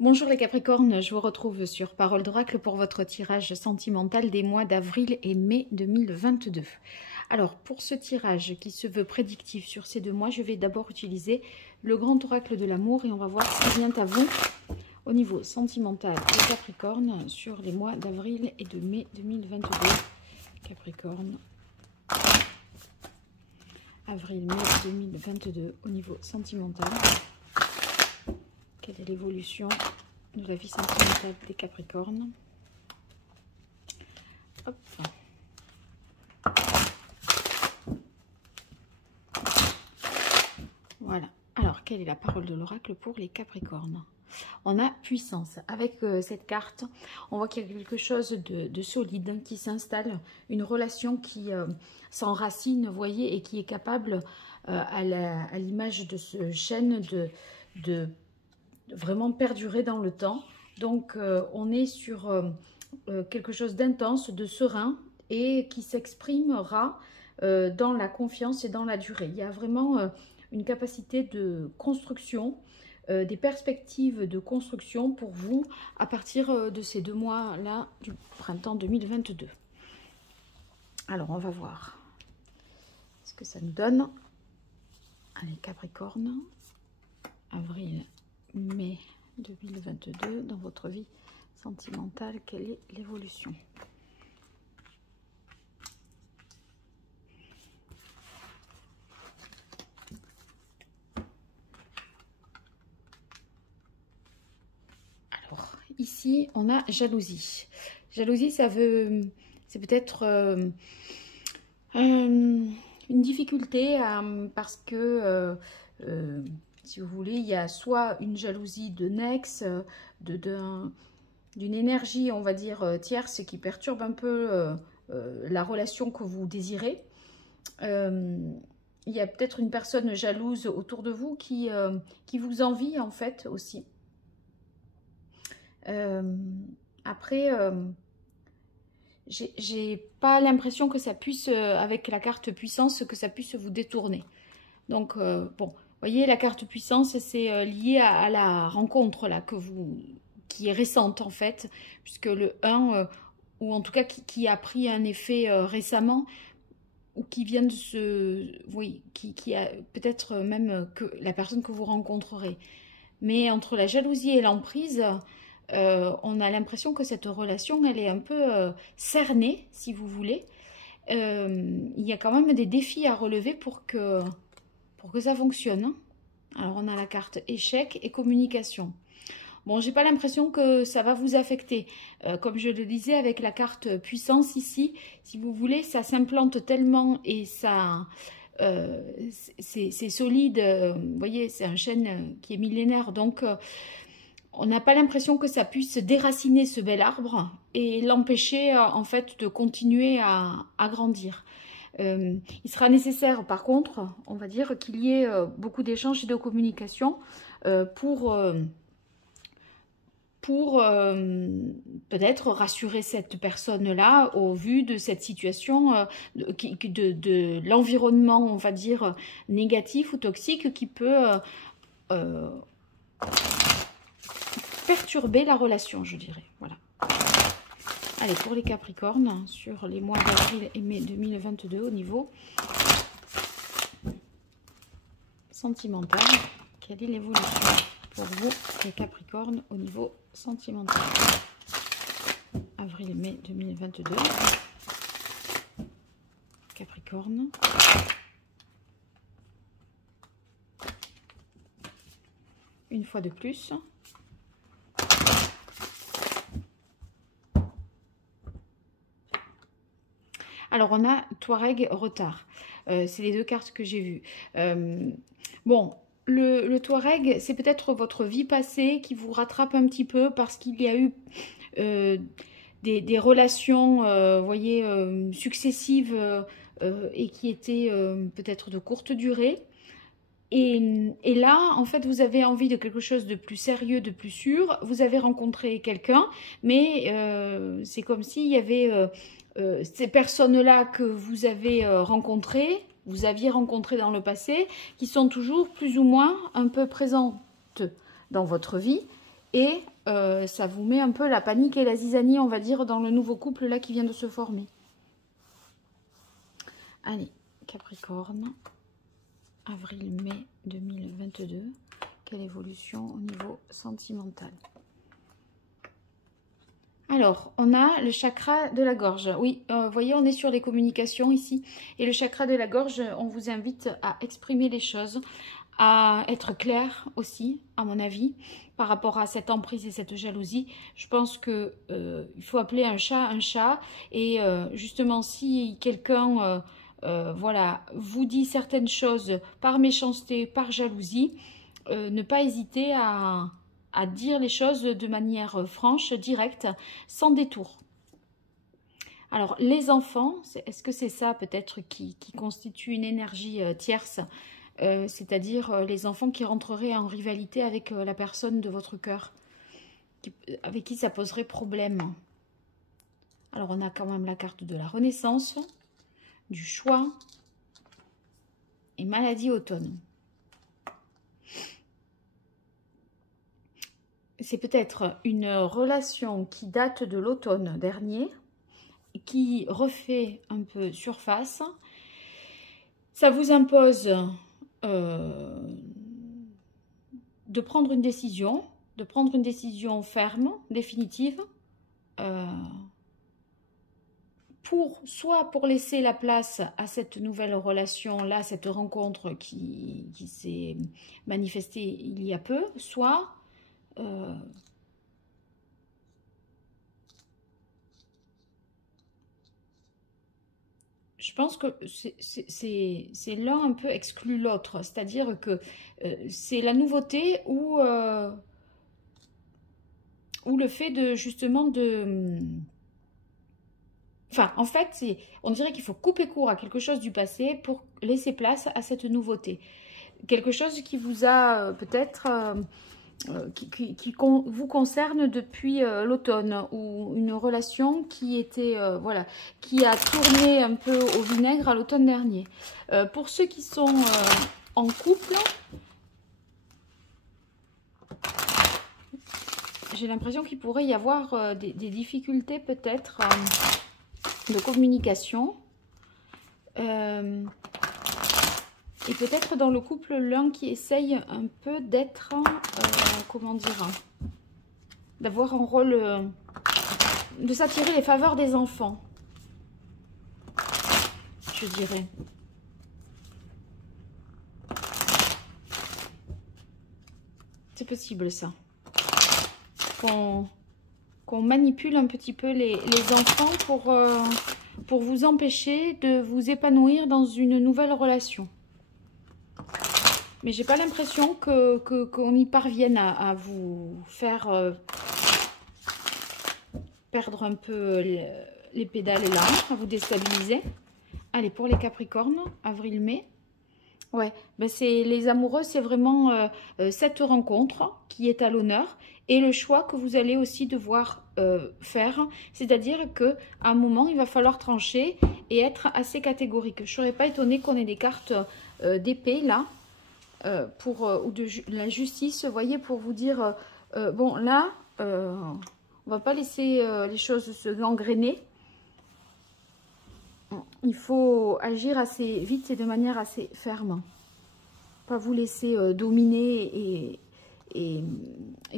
Bonjour les Capricornes, je vous retrouve sur Parole d'Oracle pour votre tirage sentimental des mois d'avril et mai 2022. Alors pour ce tirage qui se veut prédictif sur ces 2 mois, je vais d'abord utiliser le grand oracle de l'amour et on va voir ce qui vient à vous au niveau sentimental des Capricornes sur les mois d'avril et de mai 2022. Capricorne, avril-mai 2022 au niveau sentimental. Quelle est l'évolution de la vie sentimentale des Capricornes? Hop. Voilà. Alors, quelle est la parole de l'oracle pour les Capricornes? On a puissance. Avec cette carte, on voit qu'il y a quelque chose de solide qui s'installe, une relation qui s'enracine, vous voyez, et qui est capable, à l'image de ce chêne, de vraiment perdurer dans le temps. Donc on est sur quelque chose d'intense, de serein et qui s'exprimera dans la confiance et dans la durée. Il y a vraiment une capacité de construction, des perspectives de construction pour vous à partir de ces 2 mois-là du printemps 2022. Alors on va voir ce que ça nous donne. Allez, Capricorne, avril, mai 2022, dans votre vie sentimentale, quelle est l'évolution? Alors, ici, on a jalousie. Jalousie, ça veut... c'est peut-être une difficulté parce que... si vous voulez, il y a soit une jalousie de nex, d'une énergie, on va dire, tierce qui perturbe un peu la relation que vous désirez. Il y a peut-être une personne jalouse autour de vous qui vous envie, en fait, aussi. Après, j'ai pas l'impression que ça puisse, avec la carte puissance, que ça puisse vous détourner. Donc, bon... Vous voyez, la carte puissance, c'est lié à la rencontre là, qui est récente en fait, puisque le 1, ou en tout cas qui a pris un effet récemment, ou qui vient de se... Oui, qui a peut-être même que la personne que vous rencontrerez. Mais entre la jalousie et l'emprise, on a l'impression que cette relation, elle est un peu cernée, si vous voulez. Il y a quand même des défis à relever pour que ça fonctionne. Alors, on a la carte échec et communication. Bon, j'ai pas l'impression que ça va vous affecter. Comme je le disais avec la carte puissance ici, si vous voulez, ça s'implante tellement et ça... c'est solide. Vous voyez, c'est un chêne qui est millénaire. Donc, on n'a pas l'impression que ça puisse déraciner ce bel arbre et l'empêcher, en fait, de continuer à grandir. Il sera nécessaire, par contre, on va dire qu'il y ait beaucoup d'échanges et de communication pour peut-être rassurer cette personne-là au vu de cette situation, de l'environnement, on va dire, négatif ou toxique qui peut perturber la relation, je dirais. Voilà. Allez, pour les Capricornes, sur les mois d'avril et mai 2022, au niveau sentimental, quelle est l'évolution pour vous, les Capricornes, au niveau sentimental? Avril-mai 2022, Capricorne. Une fois de plus. Alors, on a Touareg retard. C'est les 2 cartes que j'ai vues. Bon, le Touareg, c'est peut-être votre vie passée qui vous rattrape un petit peu parce qu'il y a eu des relations, vous voyez, successives et qui étaient peut-être de courte durée. Et là, en fait, vous avez envie de quelque chose de plus sérieux, de plus sûr. Vous avez rencontré quelqu'un, mais c'est comme s'il y avait... ces personnes-là que vous avez rencontrées, vous aviez rencontrées dans le passé, qui sont toujours plus ou moins un peu présentes dans votre vie Et ça vous met un peu la panique et la zizanie, on va dire, dans le nouveau couple là qui vient de se former. Allez, Capricorne, avril-mai 2022. Quelle évolution au niveau sentimental? Alors, on a le chakra de la gorge. Oui, vous voyez, on est sur les communications ici. Et le chakra de la gorge, on vous invite à exprimer les choses, à être clair aussi, à mon avis, par rapport à cette emprise et cette jalousie. Je pense que il faut appeler un chat. Et justement, si quelqu'un voilà, vous dit certaines choses par méchanceté, par jalousie, ne pas hésiter à dire les choses de manière franche, directe, sans détour. Alors, les enfants, est-ce que c'est ça peut-être qui constitue une énergie tierce, c'est-à-dire les enfants qui rentreraient en rivalité avec la personne de votre cœur, avec qui ça poserait problème? Alors, on a quand même la carte de la renaissance, du choix et maladie automne. C'est peut-être une relation qui date de l'automne dernier, qui refait un peu surface. Ça vous impose de prendre une décision ferme, définitive, soit pour laisser la place à cette nouvelle relation-là, cette rencontre qui s'est manifestée il y a peu, soit je pense que c'est l'un un peu exclut l'autre, c'est-à-dire que c'est la nouveauté ou le fait de justement de... Enfin, en fait, on dirait qu'il faut couper court à quelque chose du passé pour laisser place à cette nouveauté. Quelque chose qui vous a peut-être... qui vous concerne depuis l'automne, ou une relation qui était voilà, qui a tourné un peu au vinaigre à l'automne dernier. Pour ceux qui sont en couple, j'ai l'impression qu'il pourrait y avoir des difficultés peut-être de communication. Et peut-être dans le couple, l'un qui essaye un peu d'être, comment dire, d'avoir un rôle, de s'attirer les faveurs des enfants, je dirais. C'est possible ça. Qu'on manipule un petit peu les enfants pour vous empêcher de vous épanouir dans une nouvelle relation. Mais j'ai pas l'impression qu'on y parvienne à vous faire perdre un peu les pédales là, à vous déstabiliser. Allez, pour les Capricornes, avril-mai. Ouais, ben les amoureux, c'est vraiment cette rencontre qui est à l'honneur et le choix que vous allez aussi devoir faire. C'est-à-dire qu'à un moment, il va falloir trancher et être assez catégorique. Je ne serais pas étonnée qu'on ait des cartes d'épée là. Ou de la justice, vous voyez, pour vous dire bon là on va pas laisser les choses se gangréner, il faut agir assez vite et de manière assez ferme, pas vous laisser dominer et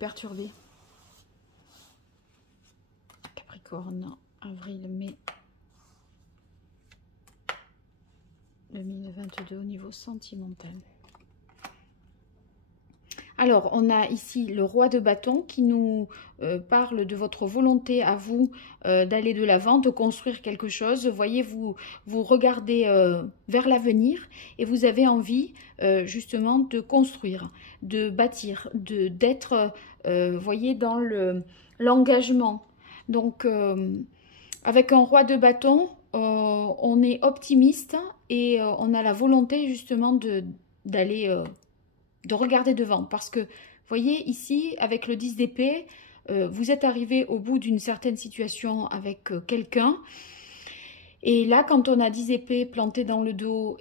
perturber. Capricorne, avril-mai 2022 au niveau sentimental. Alors, on a ici le roi de bâton qui nous parle de votre volonté à vous d'aller de l'avant, de construire quelque chose. Vous voyez, vous regardez vers l'avenir et vous avez envie justement de construire, de bâtir, d'être, voyez, dans l'engagement. Donc, avec un roi de bâton, on est optimiste et on a la volonté justement d'aller... de regarder devant, parce que, vous voyez, ici, avec le 10 d'épée, vous êtes arrivé au bout d'une certaine situation avec quelqu'un, et là, quand on a 10 épées plantées dans le dos,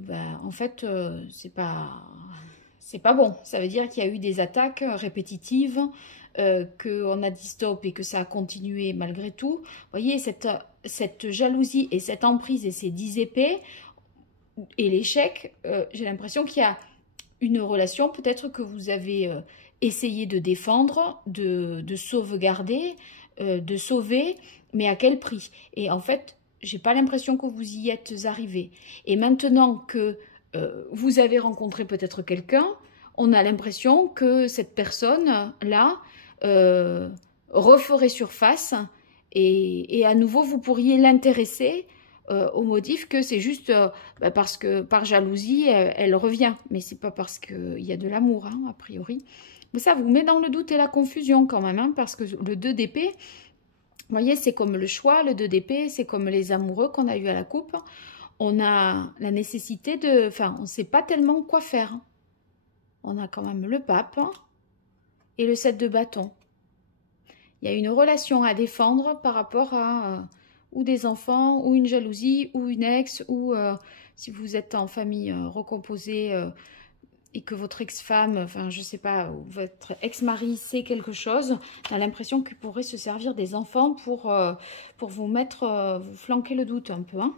ben, en fait, c'est pas c'est pas bon. Ça veut dire qu'il y a eu des attaques répétitives, qu'on a dit stop et que ça a continué malgré tout. Vous voyez, cette jalousie et cette emprise et ces 10 épées et l'échec, j'ai l'impression qu'il y a une relation peut-être que vous avez essayé de défendre, de sauvegarder, de sauver, mais à quel prix? Et en fait, j'ai pas l'impression que vous y êtes arrivé. Et maintenant que vous avez rencontré peut-être quelqu'un, on a l'impression que cette personne-là referait surface et à nouveau vous pourriez l'intéresser au motif que c'est juste parce que par jalousie elle revient, mais c'est pas parce qu'il y a de l'amour hein, a priori. Mais ça vous met dans le doute et la confusion quand même hein, parce que le 2 d'épée, vous voyez, c'est comme le choix, le 2 d'épée, c'est comme les amoureux qu'on a eu à la coupe. On a la nécessité de... Enfin, on ne sait pas tellement quoi faire. On a quand même le pape et le 7 de bâton. Il y a une relation à défendre par rapport à ou des enfants, ou une jalousie, ou une ex, ou si vous êtes en famille recomposée et que votre ex-femme, enfin je sais pas, ou votre ex-mari sait quelque chose, on a l'impression qu'il pourrait se servir des enfants pour vous mettre, vous flanquer le doute un peu. Hein.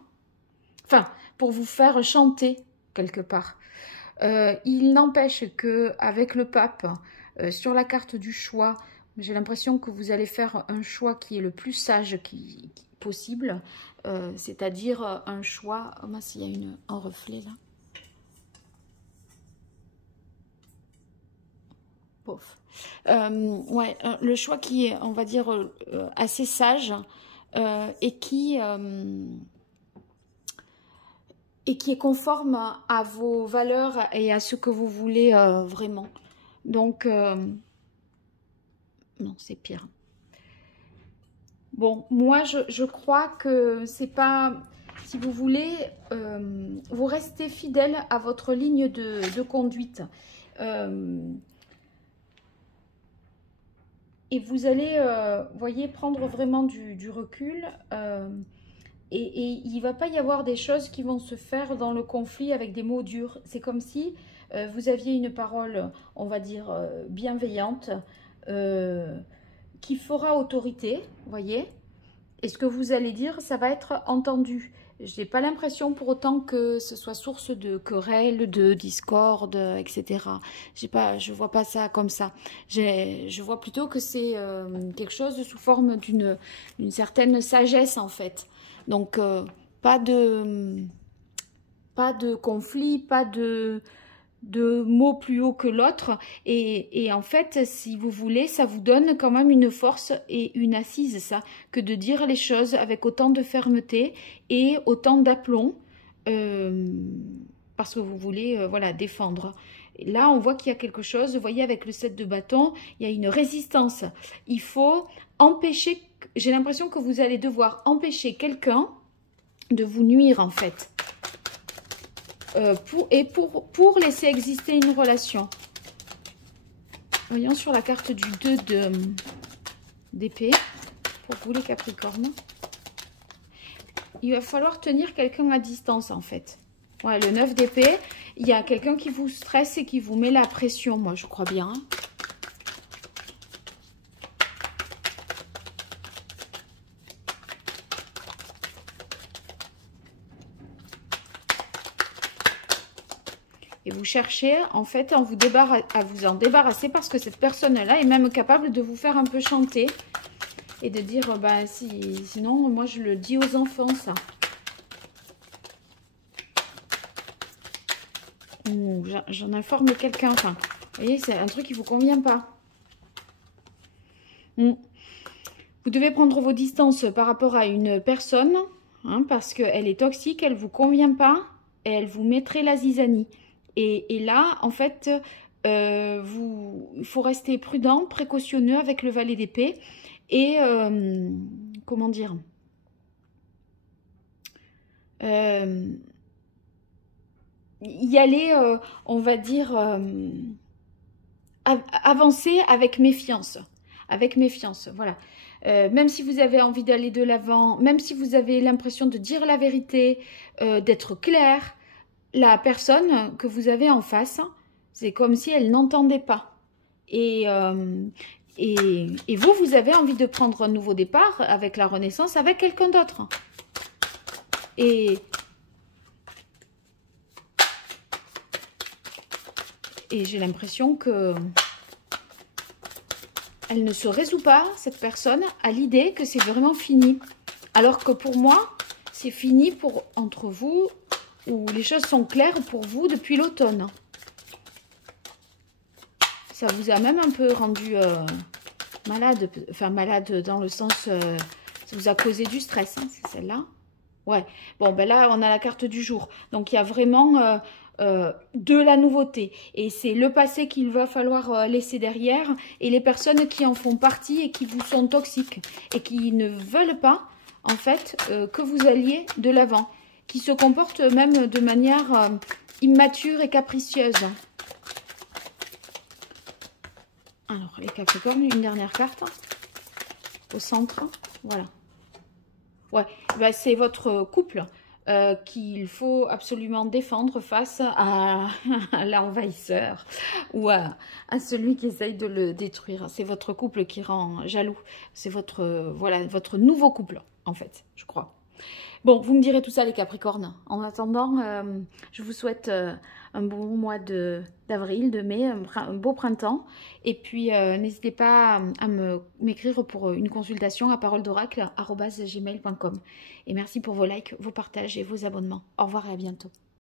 Enfin, pour vous faire chanter quelque part. Il n'empêche qu'avec le pape, sur la carte du choix, j'ai l'impression que vous allez faire un choix qui est le plus sage qui possible, c'est-à-dire un choix... Oh mince, il y a un reflet là. Pof. Ouais, le choix qui est, on va dire, assez sage et qui est conforme à vos valeurs et à ce que vous voulez vraiment. Donc, non, c'est pire. Bon, moi, je crois que c'est pas... Si vous voulez, vous restez fidèle à votre ligne de conduite. Et vous allez, voyez, prendre vraiment du recul. Et il ne va pas y avoir des choses qui vont se faire dans le conflit avec des mots durs. C'est comme si vous aviez une parole, on va dire, bienveillante, qui fera autorité, voyez. Et ce que vous allez dire, ça va être entendu. Je n'ai pas l'impression pour autant que ce soit source de querelles, de discorde, etc. Je ne vois pas ça comme ça. Je vois plutôt que c'est quelque chose sous forme d'une certaine sagesse en fait. Donc, pas de conflit, pas de mots plus haut que l'autre. Et en fait, si vous voulez, ça vous donne quand même une force et une assise, ça, que de dire les choses avec autant de fermeté et autant d'aplomb, parce que vous voulez, voilà, défendre. Et là, on voit qu'il y a quelque chose, vous voyez, avec le 7 de bâton, il y a une résistance. Il faut empêcher, j'ai l'impression que vous allez devoir empêcher quelqu'un de vous nuire, en fait. Pour laisser exister une relation. Voyons sur la carte du 2 d'épée, pour vous les Capricornes. Il va falloir tenir quelqu'un à distance en fait. Ouais, le 9 d'épée, il y a quelqu'un qui vous stresse et qui vous met la pression, moi je crois bien. Hein. Et vous cherchez, en fait, à vous en débarrasser parce que cette personne-là est même capable de vous faire un peu chanter. Et de dire, bah, sinon, moi, je le dis aux enfants, ça. J'en informe quelqu'un. Enfin, vous voyez, c'est un truc qui ne vous convient pas. Vous devez prendre vos distances par rapport à une personne, hein, parce qu'elle est toxique, elle ne vous convient pas, et elle vous mettrait la zizanie. Et là, en fait, il faut rester prudent, précautionneux avec le valet d'épée. Et, comment dire, y aller, on va dire, avancer avec méfiance. Avec méfiance, voilà. Même si vous avez envie d'aller de l'avant, même si vous avez l'impression de dire la vérité, d'être clair, la personne que vous avez en face C'est comme si elle n'entendait pas. Et vous, vous avez envie de prendre un nouveau départ avec la renaissance, avec quelqu'un d'autre. Et j'ai l'impression que elle ne se résout pas, cette personne, à l'idée que c'est vraiment fini. Alors que pour moi, c'est fini entre vous, où les choses sont claires pour vous depuis l'automne. Ça vous a même un peu rendu malade, enfin malade dans le sens, ça vous a causé du stress, hein, c'est celle-là. Ouais, bon, ben là, on a la carte du jour. Donc, il y a vraiment de la nouveauté. Et c'est le passé qu'il va falloir laisser derrière. Et les personnes qui en font partie et qui vous sont toxiques. Et qui ne veulent pas, en fait, que vous alliez de l'avant. Qui se comportent même de manière immature et capricieuse. Alors, les Capricornes, une dernière carte. Au centre, voilà. Ouais, ben c'est votre couple qu'il faut absolument défendre face à l'envahisseur ou à celui qui essaye de le détruire. C'est votre couple qui rend jaloux. C'est votre, voilà, votre nouveau couple, en fait, je crois. Bon, vous me direz tout ça, les Capricornes. En attendant, je vous souhaite un bon mois d'avril, de mai, un beau printemps. Et puis, n'hésitez pas à m'écrire pour une consultation à paroledoracle@gmail.com. Et merci pour vos likes, vos partages et vos abonnements. Au revoir et à bientôt.